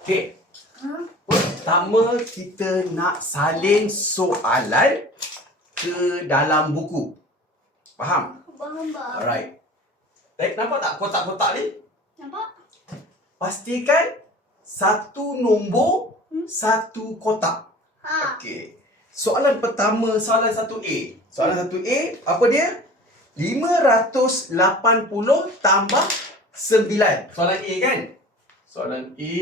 Okey. Pertama kita nak salin soalan ke dalam buku. Faham? Faham tak? Alright. Baik, nampak tak kotak-kotak ni? Nampak? Pastikan satu nombor, Hmm. satu kotak. Ha. Okey. Soalan pertama, soalan 1A. Soalan 1A, apa dia? 580 tambah 9. Soalan A kan? Soalan A.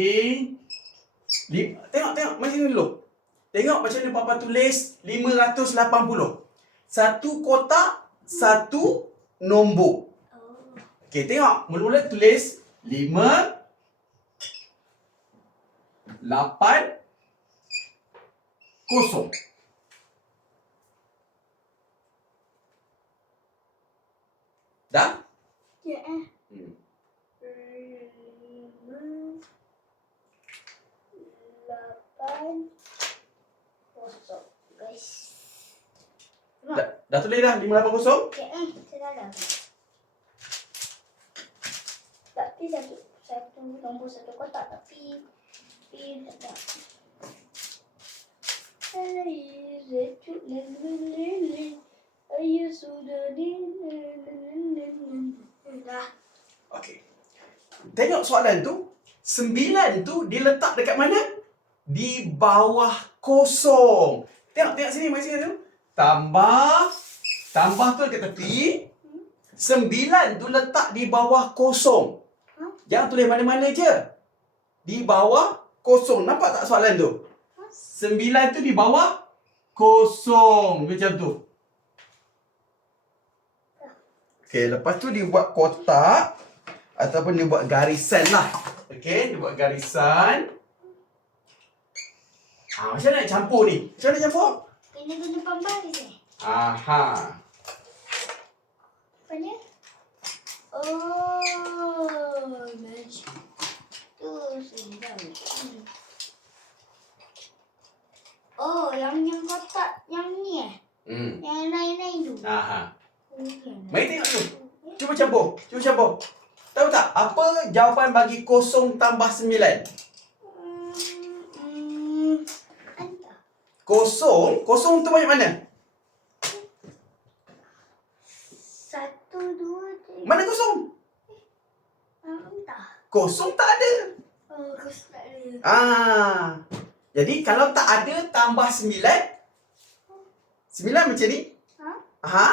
Tengok, tengok. Macam ni dulu. Tengok macam mana Papa tulis 580. Satu kotak, satu nombor. Oh. Okey, tengok. Mula-mula tulis 5 8 kosong. Dah? Ya eh. Hmm. Lima. Lapan. Kosong. Guys. Dah, dah tulis dah 5 8 kosong? Ya eh. Saya dah Tapi satu satu nombor satu kotak tapi tapi tak. Hai, lelelele. Ayah sudah di Dah. Okey. Tengok soalan tu. 9 tu diletak dekat mana? Di bawah kosong. Tengok, tengok sini, mari sini tu. Tambah. Tambah tu dekat tepi. 9 tu letak di bawah kosong. Jangan tulis mana-mana je. Di bawah kosong. Nampak tak soalan tu? 9 tu di bawah kosong. Macam tu. Okey, lepas tu dia buat kotak ataupun dia buat garisan lah. Okey, dia buat garisan. Ha, macam mana nak campur ni? Macam mana campur? Kena guna pembaris eh. Aha. Dia? Oh, magic. Tu sedap. Hmm. Oh, yang yang kotak yang ni eh? Hmm. Yang lain-lain tu. Aha. Yang Mari tengok tu. Cuba campur. Cuba campur. Tahu tak apa jawapan bagi kosong tambah sembilan? Hmm, hmm, entah. Kosong, kosong tu banyak mana? Satu, dua, tiga. Mana kosong? Ah, entah. Kosong tak ada. Oh, kau tak ada. Ah. Jadi kalau tak ada tambah sembilan. Sembilan macam ni. Ha? Aha.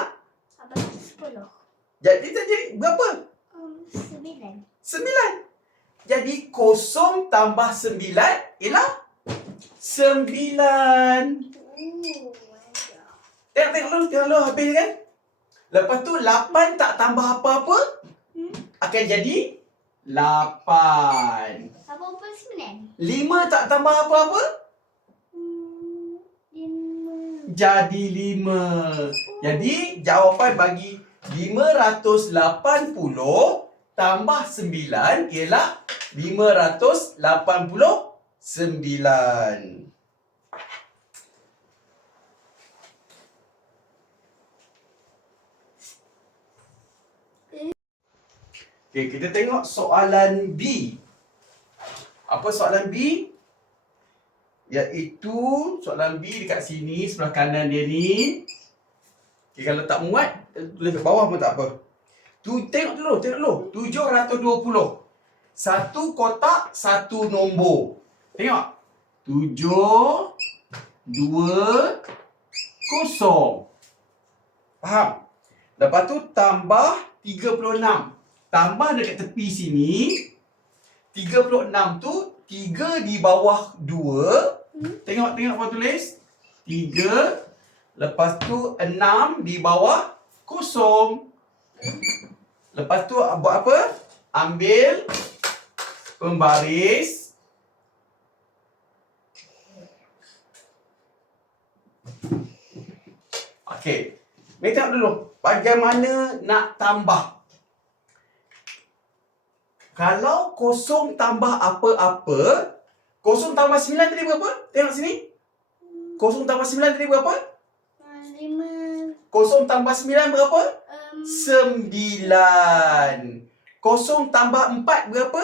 Apa tu? Sepuluh. Jadi jadi berapa? Um, sembilan. Sembilan. Jadi kosong tambah sembilan ialah sembilan. Tengok, tengok dulu, tengok dulu habis kan? Lepas tu lapan tak tambah apa-apa Hmm? akan jadi lapan. Apa pun sembilan? Lima tak tambah apa-apa Hmm, lima. jadi lima. Jadi jawapan bagi 580 tambah 9 ialah 589. Okey, kita tengok soalan B. Apa soalan B? Iaitu soalan B dekat sini sebelah kanan dia ni. Okay, kalau tak muat, tulis kat bawah pun tak apa. Tu tengok dulu, tengok dulu. 720. Satu kotak, satu nombor. Tengok. 7 2 kosong. Faham? Lepas tu tambah 36. Tambah dekat tepi sini. 36 tu 3 di bawah 2. Hmm? Tengok tengok apa tulis. 3 lepas tu 6 di bawah kosong. Lepas tu buat apa? Ambil pembaris. Okey. Mari tengok dulu. Bagaimana nak tambah? Kalau kosong tambah apa-apa, kosong tambah sembilan tadi berapa? Tengok sini. Kosong tambah sembilan tadi berapa? Ah, lima. Kosong tambah sembilan berapa? Um, Sembilan. Kosong tambah empat berapa?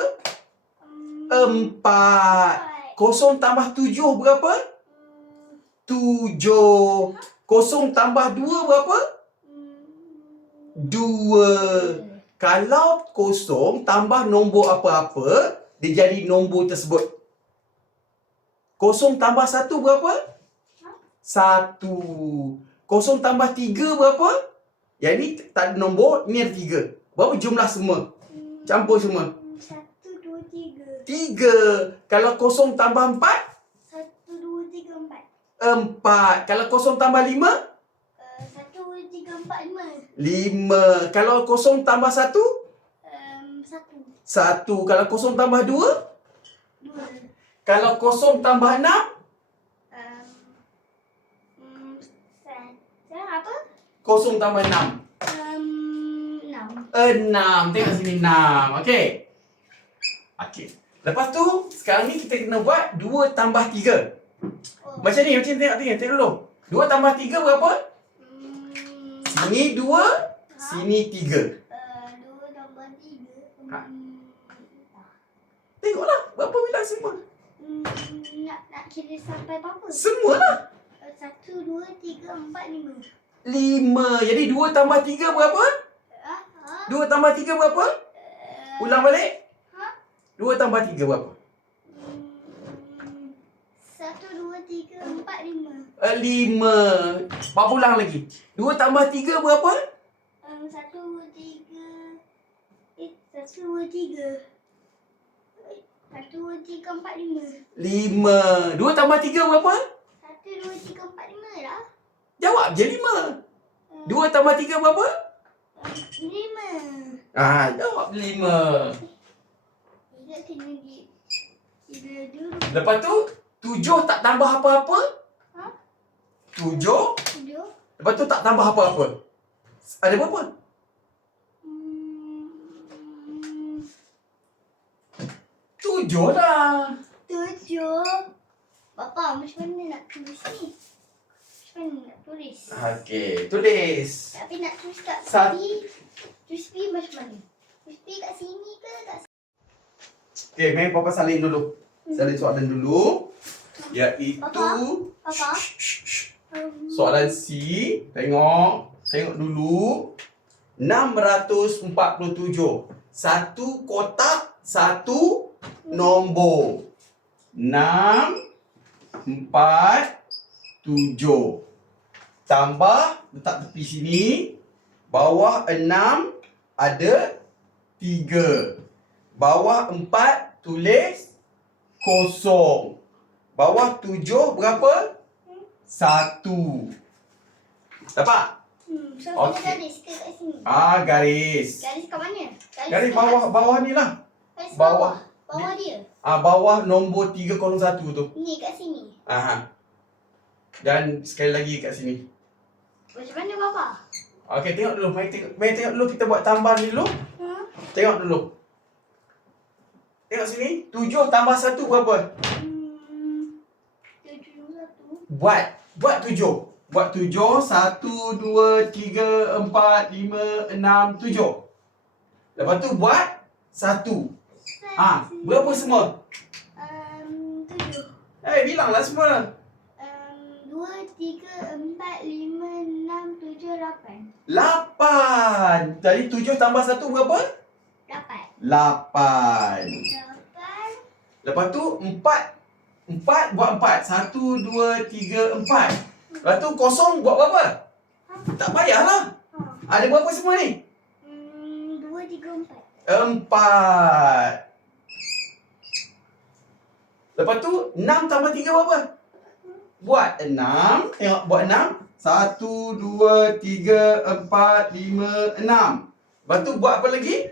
um, Empat. Kosong tambah tujuh berapa? Hmm, Tujuh. Kosong tambah dua berapa? Dua. Kalau kosong tambah nombor apa-apa, dia jadi nombor tersebut. Kosong tambah satu berapa? Satu. Kosong tambah tiga berapa? Yang ni tak ada nombor, ni ada tiga. Berapa jumlah semua? Campur semua. Satu, dua, tiga. Tiga. Kalau kosong tambah empat, empat. Kalau kosong tambah lima, Uh, satu, tiga, empat, lima. lima. Kalau kosong tambah satu, Um, satu, satu. Kalau kosong tambah dua, dua. kalau kosong tambah enam, Um, sa- apa? kosong tambah enam. Um, enam. Enam. Tengok sini enam. Okey. Okey. Lepas tu, sekarang ni kita kena buat dua tambah tiga. Macam ni, macam ni. Tengok, tengok, tengok dulu. Dua tambah tiga berapa? Sini dua, sini tiga. uh, dua tambah tiga. Ha. Tengoklah, berapa bilang semua? hmm, nak nak kira sampai berapa? Semualah. Satu, dua, tiga, empat, lima. Lima. Jadi dua tambah tiga berapa? Dua tambah tiga berapa? Ulang balik. Ha? Dua tambah tiga berapa? Hmm, satu, dua, tiga, empat, lima. Uh, lima. Berapa ulang lagi? Dua tambah tiga berapa? Um, satu, dua, tiga. Eh, satu, dua, tiga. Satu, dua, tiga, empat, lima. Lima. Dua tambah tiga berapa? Satu, dua, tiga, empat, lima lah. Jawab je lima. Um, Dua tambah tiga berapa? um, lima. Ah, jawab lima. Kena di. Lepas tu, tujuh tak tambah apa-apa? Ha? Tujuh. Tujuh. Lepas tu tak tambah apa-apa. Ada berapa? Hmm, Tujuh lah. tujuh. Bapa, macam mana nak tulis ni? Macam mana nak tulis? Okey, tulis. Tapi nak tulis kat Sat- P. Tulis P macam mana? Tulis P kat sini ke kat sini? Okey, main Papa salin dulu. Salin soalan dulu. Iaitu... Papa? Shh. Um, Soalan C, tengok. Tengok dulu. 647. Satu kotak, satu nombor. 6, 4, 7. Tambah, letak tepi sini. Bawah 6, ada 3. Bawah 4, tulis kosong. Bawah 7, berapa? Satu. Dapat? hmm, so kena garis ke kat sini? Ah, garis. Garis kat mana? Garis kat bawah bawah ni lah. Garis bawah. bawah. Bawah dia. Ah, bawah nombor 301 tu. Ni kat sini. Aha. Dan sekali lagi kat sini. Macam mana bapa? Okey, tengok dulu. Mari tengok, mari tengok dulu kita buat tambahan ni dulu. Ha? Tengok dulu. Tengok sini. 7 tambah 1 berapa? Hmm. Tujuh satu. Buat. Buat 7. Buat 7. 1, 2, 3, 4, 5, 6, 7. Lepas tu buat 1. Ah, berapa semua? Um, tujuh. Eh, bilanglah semua. Um, dua, tiga, empat, lima, enam, tujuh, lapan. 8. Jadi 7 tambah 1 berapa? Lapan. 8. Lapan. Lepas tu 4. 4 buat 4. 1, 2, 3, 4. Lepas tu kosong buat berapa? Tak payahlah. Ha. Ada berapa semua ni? Hmm, dua, tiga, empat. 4. Lepas tu 6 tambah 3 berapa? Buat 6. Tengok buat 6. 1, 2, 3, 4, 5, 6. Lepas tu buat apa lagi?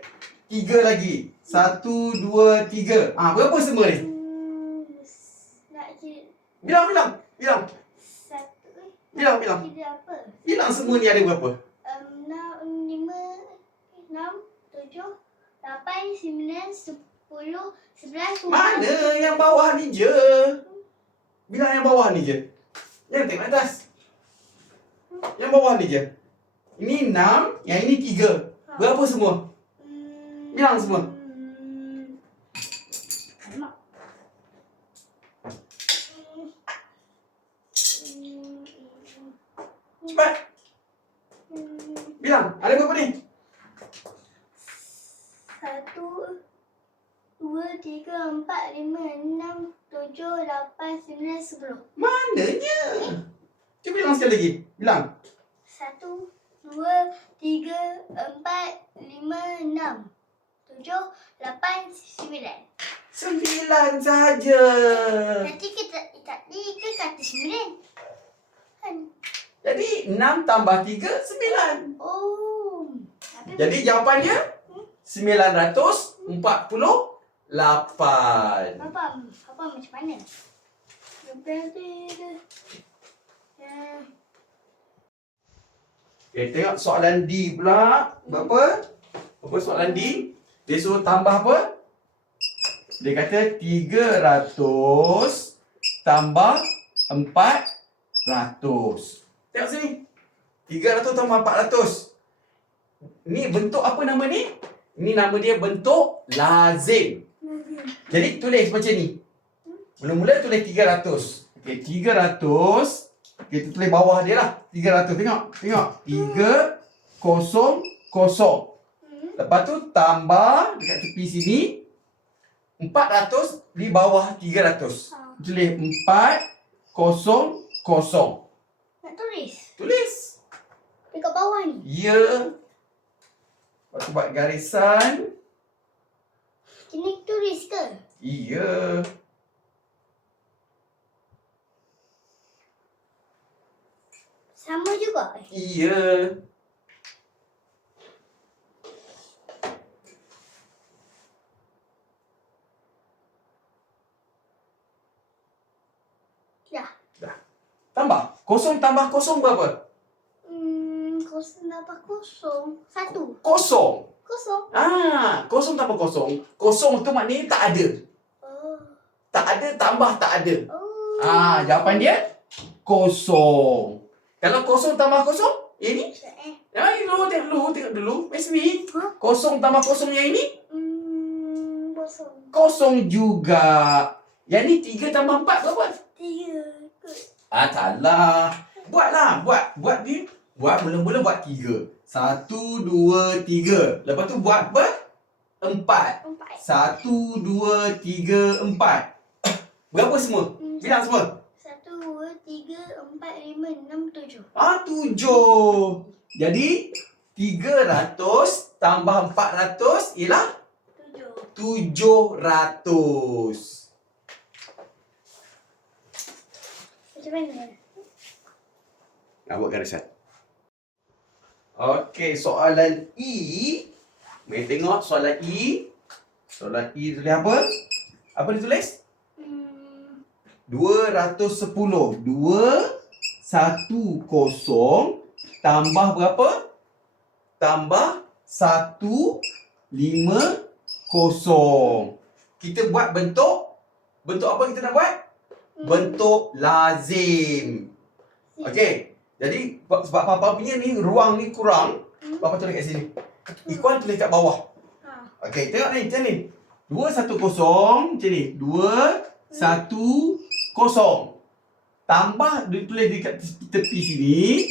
3 lagi. 1, 2, 3. Ah, berapa semua ni? Hmm, s- nak kira Bilang, bilang. Bilang. satu. Bilang, bilang. Kira apa? Bilang semua ni ada berapa? Um, enam, lima, enam, tujuh, lapan, sembilan, sepuluh, sebelas, belas. Mana yang bawah ni je? Bilang yang bawah ni je. Yang tengok atas. Yang bawah ni je. Ini 6, yang ini 3. Berapa semua? Hmm, Bilang semua. Hmm, alamak. Satu, dua, tiga, empat, lima, enam, tujuh, lapan, sembilan, sepuluh. Mananya? Cuba bilang sekali lagi. Bilang. Satu, dua, tiga, empat, lima, enam, tujuh, lapan, sembilan. Sembilan saja. Nanti kita tadi kan kata sembilan. Kan? Jadi enam tambah tiga, sembilan. Oh. Jadi jawapannya sembilan ratus empat puluh lapan. Papa, papa macam mana? Okay, tengok soalan D pula. Berapa? Berapa soalan D? Dia suruh tambah apa? Dia kata 300 tambah 400. Tengok sini. 300 tambah 400. Ni bentuk apa nama ni? Ni nama dia bentuk lazim. Jadi tulis macam ni. Mula-mula tulis 300. Okey, 300. Kita tulis bawah dia lah. 300. Tengok. Tengok. 3 kosong kosong. Lepas tu tambah dekat tepi sini 400 di bawah 300. Ha. Tulis 4 kosong kosong. Nak tulis Tulis. dekat bawah ni. Ya. Lepas tu buat garisan. Kena tulis ke? Iya. Sama juga. Iya. Ya. Tambah. Kosong tambah kosong berapa? Hmm, kosong tambah kosong. Satu. Kosong. Kosong. Ah, kosong tambah kosong. Kosong tu maknanya tak ada. Oh. Tak ada tambah tak ada. Oh. Ah, jawapan dia kosong. Kalau kosong tambah kosong, yang ni? Eh. Ah, dulu, tengok dulu, tengok dulu. Where's me? Ha? Kosong tambah kosong yang ini? Hmm, kosong. Kosong juga. Yang ni tiga tambah empat berapa? Tiga. Ah, salah. Buatlah, buat. Buat ni. Buat mula-mula buat tiga. Satu, dua, tiga. Lepas tu buat apa? Empat. Empat. Satu, dua, tiga, empat. Berapa semua? Hmm, Bilang semua. Satu, dua, tiga, empat, lima, enam, tujuh. Ah, tujuh. Jadi, tiga ratus tambah empat ratus ialah Tujuh. tujuh ratus. Macam mana? Nak buat garisan. Okey, soalan E. Mari tengok soalan E. Soalan E tulis apa? Apa dia tulis? Hmm, 210. 2, 1, kosong. Tambah berapa? Tambah 1, 5, kosong. Kita buat bentuk. Bentuk apa kita nak buat? Bentuk lazim. Okey. Jadi sebab papa punya ni ruang ni kurang, Hmm. papa tulis kat sini. Ikuan tulis kat bawah. Ha. Okey, tengok ni macam ni. 2 1 0 macam ni. 2 1 0. Tambah dia tulis dekat tepi sini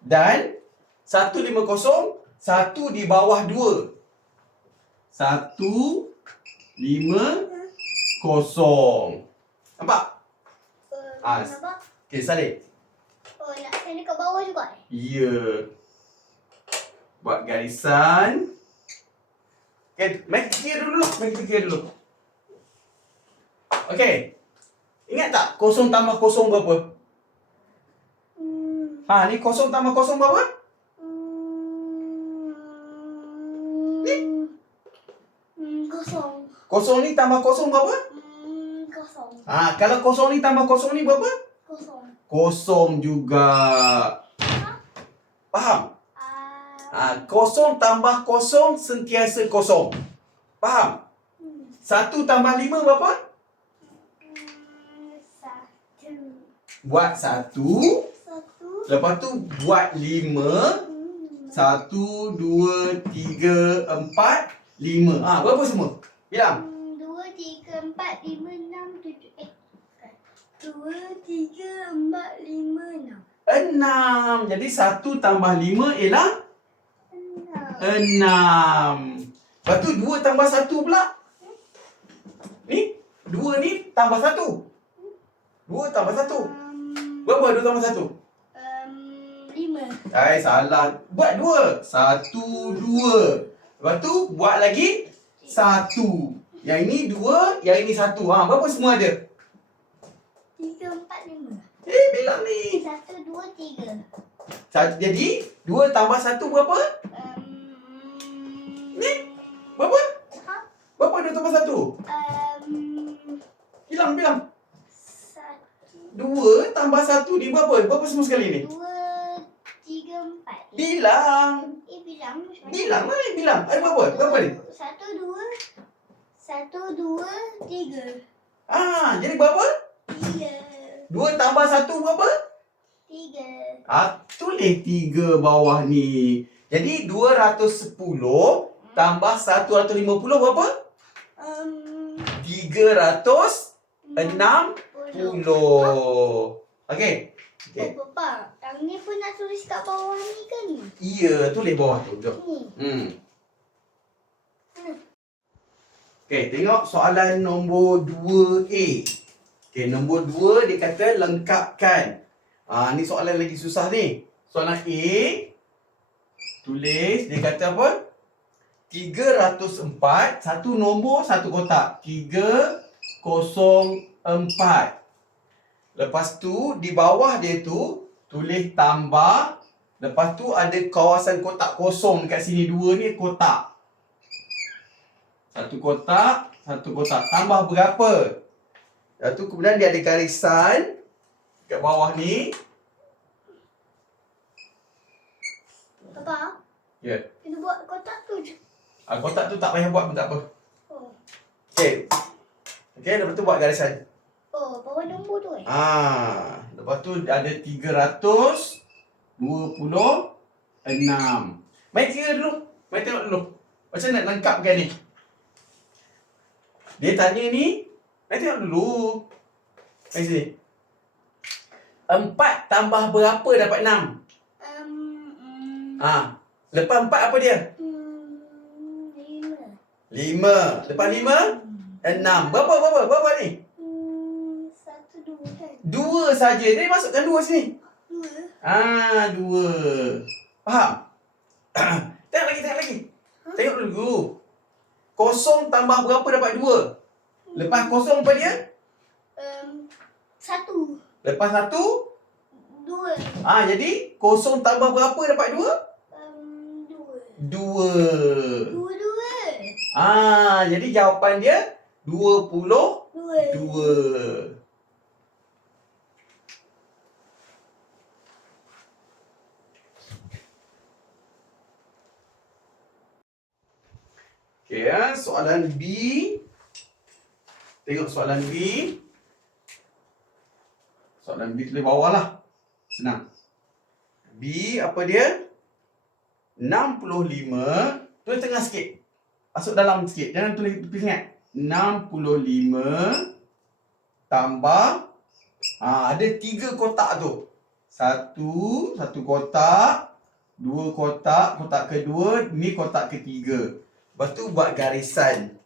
dan 1 5 0 1 di bawah 2. 1 5 0. Nampak? Uh, Ah, Nampak? Okey, salib. Oh, nak kena kat bawah juga eh? Ya. Buat garisan. Okay, mari kita kira dulu. Mari kita kira dulu. Okey. Ingat tak kosong tambah kosong berapa? Hmm. Ha, ni kosong tambah kosong berapa? Hmm. Hmm, kosong. Kosong ni tambah kosong berapa? Kosong. Ha, kalau kosong ni tambah kosong ni berapa? Kosong. Kosong juga. Faham? Ah. Ha, kosong tambah kosong sentiasa kosong. Faham? Hmm. Satu tambah lima berapa? Hmm, Satu. Buat satu. Satu. Lepas tu buat lima. Hmm. Satu, dua, tiga, empat, lima. Ah, berapa semua? Bilang. Hmm, Dua, tiga, empat, lima, enam, tujuh. Eh. bukan. Dua, tiga, empat, lima, enam. Enam. Jadi satu tambah lima ialah Enam. enam. Lepas tu dua tambah satu pula. Ni, dua ni tambah satu. Dua tambah satu. Um, Berapa dua tambah satu? um, lima. Hai, salah. Buat dua. Satu, dua. Lepas tu, buat lagi satu. Yang ini dua, yang ini satu. Ha, berapa semua ada? Eh, bilang ni. Satu, dua, tiga. Sa- Jadi, dua tambah satu berapa? Um, Ni? Berapa? Ha? Berapa dua tambah satu? Um, Bilang, bilang. satu, Dua tambah satu ni berapa? Berapa semua sekali ni? dua, tiga, empat. Bilang. Eh, bilang. macam mana? Bilang lah ni, bilang. Ada berapa? Berapa ni? Satu, dua. Satu, dua, tiga. Ah, jadi berapa? Tiga. Dua tambah satu berapa? Tiga. Ah, tulis tiga bawah ni. Jadi 210 tambah 150 berapa? Um, 360. puluh. Okey. Okey. Oh, Papa, tang ni pun nak tulis kat bawah ni ke ni? Ya, tulis bawah tu. Jom. Hmm. Hmm. Okey, tengok soalan nombor 2A. Okey, nombor 2 dia kata lengkapkan. Ah, ni soalan lagi susah ni. Soalan A tulis dia kata apa? 304 satu nombor satu kotak. 304. Lepas tu di bawah dia tu tulis tambah Lepas tu ada kawasan kotak kosong dekat sini dua ni kotak. Satu kotak, satu kotak. Tambah berapa? Lepas tu kemudian dia ada garisan kat bawah ni. Papa, Ya. kita buat kotak tu je. Ah, kotak tu tak payah buat pun tak apa. Oh. Okey. Okey, lepas tu buat garisan. Oh, bawah nombor tu eh? Ah, lepas tu ada 326. Mari kira dulu. Mari tengok dulu. Macam nak lengkapkan ni. Dia tanya ni. Mari tengok dulu. Mari sini. Empat tambah berapa dapat enam? Um, um, Ah, lepas empat apa dia? hmm, lima. Lima. Lepas lima? Enam. Berapa, berapa, berapa ni? Satu, dua kan? Dua saja. Jadi masukkan dua sini. Dua. Ah, dua. Faham? tengok lagi, tengok lagi. Tengok dulu. Kosong tambah berapa dapat dua? Lepas kosong apa dia? Um, satu. Lepas satu? Dua. Ah, jadi kosong tambah berapa dapat dua? Um, dua. Dua. Dua, dua. Ah, jadi jawapan dia dua puluh Dua. dua. Okay, ya. soalan B. Tengok soalan B. Soalan B tulis bawah lah. Senang. B apa dia? 65. Tulis tengah sikit. Masuk dalam sikit. Jangan tulis tepi sangat. 65 tambah ha, ada tiga kotak tu. Satu, satu kotak, dua kotak, kotak kedua, ni kotak ketiga. Lepas tu buat garisan.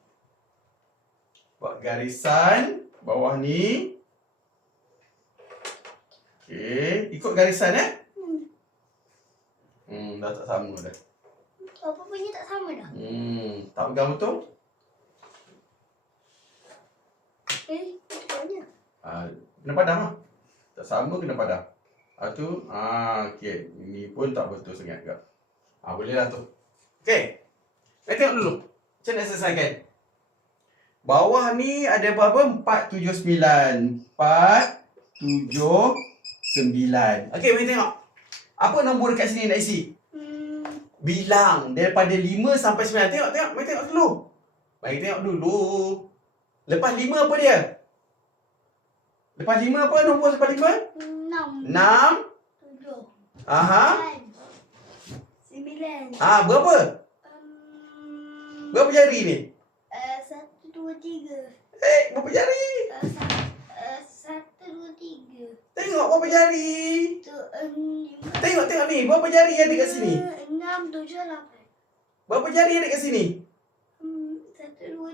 Buat garisan bawah ni. Okey, ikut garisan eh. Hmm. Hmm, dah tak sama dah. Apa punya tak sama dah? Hmm, tak pegang betul? Eh, banyak. Ah, kena padam lah. Tak sama kena padam. Ah tu, ah okey. Ini pun tak betul sangat ke. Ah boleh lah tu. Okey. Kita tengok dulu. Macam nak selesaikan. Bawah ni ada berapa? 479. 479. Okey, mari tengok. Apa nombor dekat sini nak isi? Hmm, Bilang daripada 5 sampai 9. Tengok, tengok. Mari tengok dulu. Mari tengok dulu. Lepas 5 apa dia? Lepas 5 apa nombor lepas 5? enam. 6. Tujuh. Aha. Lapan. Sembilan. Ah, berapa? Um, Berapa jari ni? Satu, dua, tiga. Eh, berapa jari? Uh, sa- uh, satu, dua, tiga. Tengok berapa jari. Tu, um. Tengok, tengok ni. Berapa jari ada kat sini? Uh, enam, tujuh, lapan. Berapa jari ada kat sini?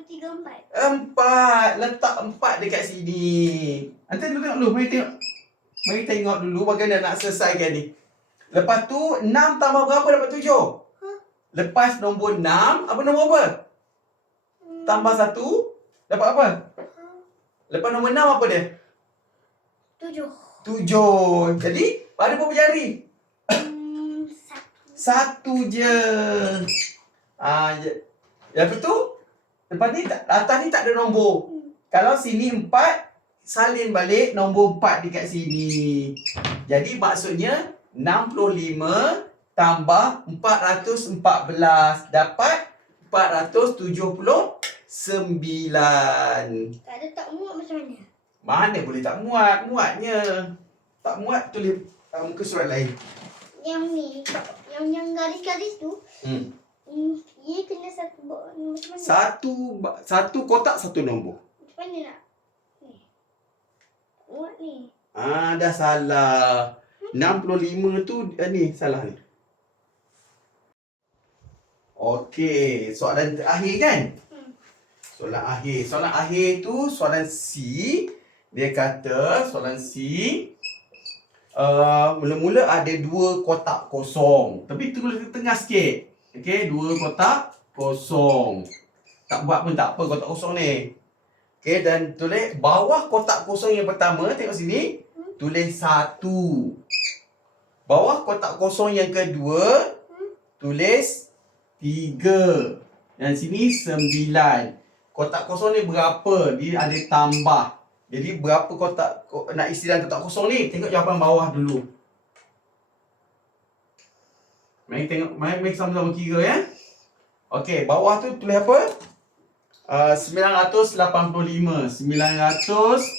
tiga, empat. Empat. Letak empat dekat sini. Nanti dulu tengok dulu. Mari tengok. Mari tengok dulu bagaimana nak selesaikan ni. Lepas tu, enam tambah berapa dapat tujuh? Huh? Lepas nombor enam, apa nombor apa? Hmm. Tambah satu, dapat apa? Lepas nombor enam apa dia? Tujuh. Tujuh. Jadi, ada berapa jari? Hmm, satu. Satu je. Ah, je. Lepas tu, lepas ni, tak- atas ni tak ada nombor. Hmm. Kalau sini empat, salin balik nombor empat dekat sini. Jadi maksudnya 65 tambah 414 dapat 479. Tak ada tak muat macam mana? Mana boleh tak muat? Muatnya. Tak muat tulis uh, muka surat lain. Yang ni, yang yang garis-garis tu, Hmm. hmm, ia kena satu macam mana? Satu satu kotak satu nombor. Macam mana nak? Ni. Muat ni. Ah dah salah. 65 tu eh, ni salah ni. Okey, soalan terakhir kan? Soalan akhir. Soalan akhir tu soalan C. Dia kata soalan C uh, mula-mula ada dua kotak kosong. Tapi tulis tengah sikit. Okey, dua kotak kosong. Tak buat pun tak apa kotak kosong ni. Okey, dan tulis bawah kotak kosong yang pertama, tengok sini. Tulis satu. Bawah kotak kosong yang kedua, tulis tiga. Dan sini sembilan. Kotak kosong ni berapa? Dia ada tambah. Jadi berapa kotak ko- nak isi dalam kotak kosong ni? Tengok jawapan bawah dulu. Mari tengok, mari, mari sama-sama kira ya. Okey, bawah tu tulis apa? Uh, 985. 985.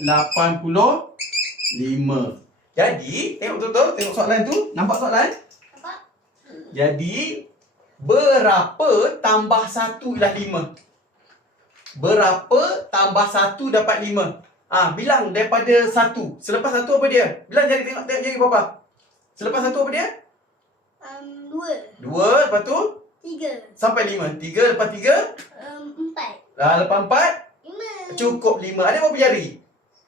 Jadi, tengok betul-betul, tengok soalan tu. Nampak soalan? Apa? Jadi, berapa tambah satu ialah lima? Berapa tambah satu dapat lima? Ah, bilang daripada satu. Selepas satu apa dia? Bilang jadi tengok tengok jadi berapa? Selepas satu apa dia? Um, dua. Dua, lepas tu Tiga. sampai lima. Tiga, lepas tiga. Um, empat. Ah, lepas empat, Lima. cukup lima. Ada berapa jari?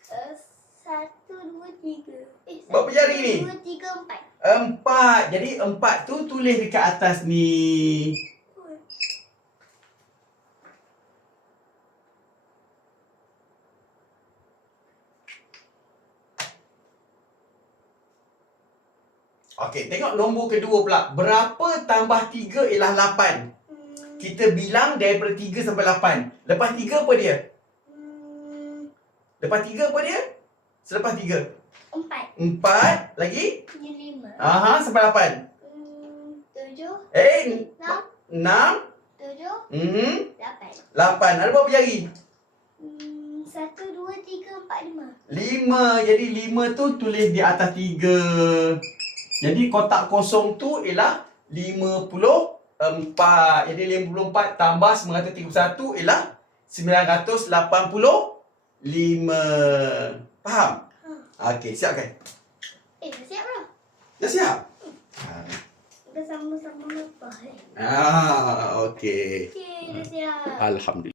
Uh, satu, dua, tiga. Eh, Berapa jari ni? Dua, tiga, empat. Empat. Jadi empat tu tulis dekat atas ni. Okey, tengok nombor kedua pula. Berapa tambah 3 ialah 8? Hmm, Kita bilang daripada 3 sampai 8. Lepas 3 apa dia? Lepas 3 apa dia? Selepas 3. empat. 4 lagi? Lima. Aha, sampai 8. Hmm, tujuh. Eh, Enam. 6. Tujuh. Hmm, Lapan. 8. Ada berapa jari? Hmm, satu, dua, tiga, empat, lima. 5. Jadi 5 tu tulis di atas 3. Jadi kotak kosong tu ialah 54. Jadi 54 tambah 931 ialah 985. Faham? Okey, siap kan? Eh, dah siap belum? Dah siap? Kita sama-sama lepas. eh. Ah, okey. Okey, dah siap. Alhamdulillah.